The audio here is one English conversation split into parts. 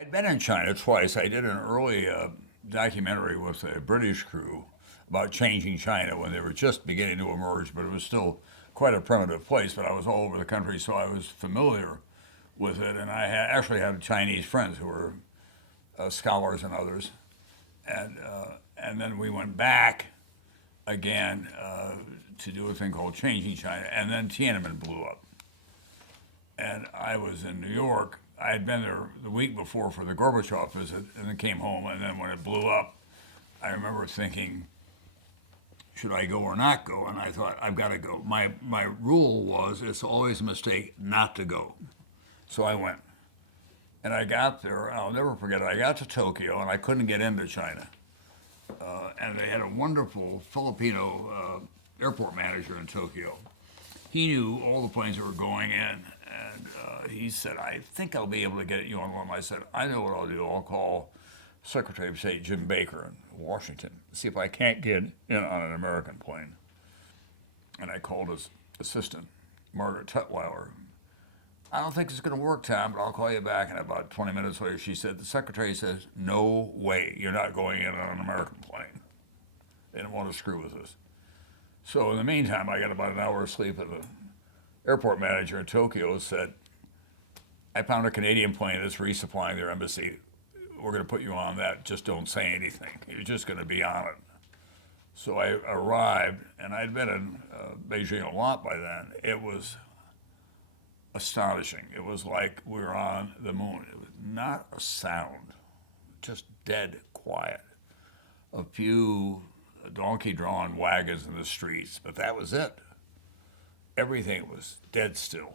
I'd been in China twice. I did an early documentary with a British crew about changing China when they were just beginning to emerge, but it was still quite a primitive place. But I was all over the country, so I was familiar with it. And actually had Chinese friends who were scholars and others. And then we went back again to do a thing called Changing China. And then Tiananmen blew up. And I was in New York. I had been there the week before for the Gorbachev visit, and then came home. And then when it blew up, I remember thinking, should I go or not go? And I thought, I've got to go. My rule was it's always a mistake not to go. So I went. And I got there, I'll never forget it. I got to Tokyo, and I couldn't get into China. And they had a wonderful Filipino airport manager in Tokyo. He knew all the planes that were going in, and he said, I think I'll be able to get you on one. I said, I know what I'll do. I'll call Secretary of State Jim Baker in Washington, see if I can't get in on an American plane. And I called his assistant, Margaret Tutwiler. I don't think it's going to work, Tom, but I'll call you back. And about 20 minutes later, she said, the secretary says, no way, you're not going in on an American plane. They didn't want to screw with us. So in the meantime, I got about an hour of sleep, and the airport manager in Tokyo said, I found a Canadian plane that's resupplying their embassy. We're going to put you on that. Just don't say anything. You're just going to be on it. So I arrived, and I'd been in Beijing a lot by then. It was astonishing. It was like we were on the moon. It was not a sound, just dead quiet. A few donkey-drawn wagons in the streets, but that was it. Everything was dead still.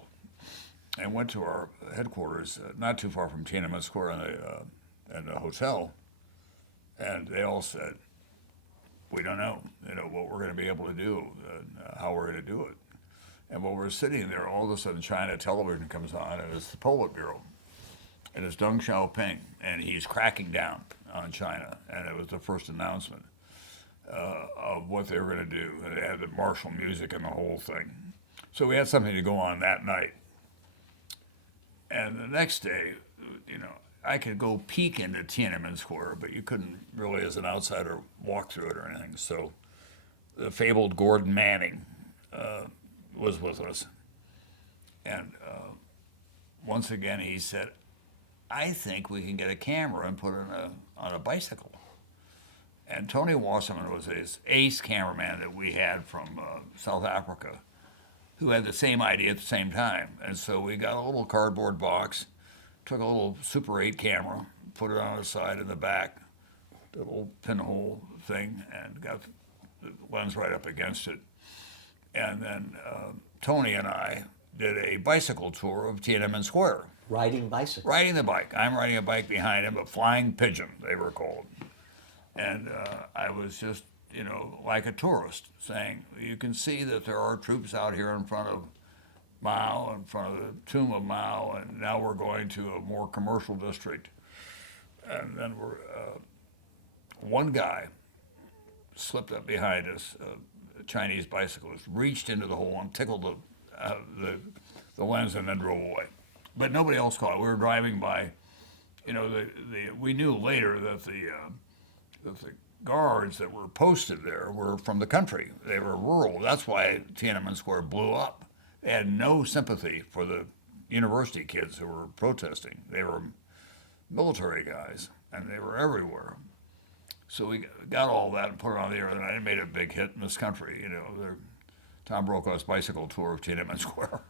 I went to our headquarters, not too far from Tiananmen Square, in the hotel, and they all said, "We don't know, what we're going to be able to do, how we're going to do it." And while we're sitting there, all of a sudden, China television comes on, and it's the Politburo, and it's Deng Xiaoping, and he's cracking down on China, and it was the first announcement of what they were going to do, and they had the martial music and the whole thing. So we had something to go on that night. And the next day, I could go peek into Tiananmen Square, but you couldn't really, as an outsider, walk through it or anything. So the fabled Gordon Manning was with us. And once again, he said, I think we can get a camera and put it on a bicycle. And Tony Wasserman was his ace cameraman that we had from South Africa, who had the same idea at the same time. And so we got a little cardboard box, took a little Super 8 camera, put it on the side and the back, the little pinhole thing, and got the lens right up against it. And then Tony and I did a bicycle tour of Tiananmen Square. Riding bicycle. Riding the bike. I'm riding a bike behind him, a flying pigeon, they were called. And I was just, like a tourist, saying, you can see that there are troops out here in front of Mao, in front of the tomb of Mao, and now we're going to a more commercial district. And then one guy slipped up behind us, a Chinese bicyclist, reached into the hole and tickled the lens and then drove away. But nobody else caught it. We were driving by, we knew later that the guards that were posted there were from the country. They were rural. That's why Tiananmen Square blew up. They had no sympathy for the university kids who were protesting. They were military guys, and they were everywhere. So we got all that and put it on the air, and it made a big hit in this country. Tom Brokaw's bicycle tour of Tiananmen Square.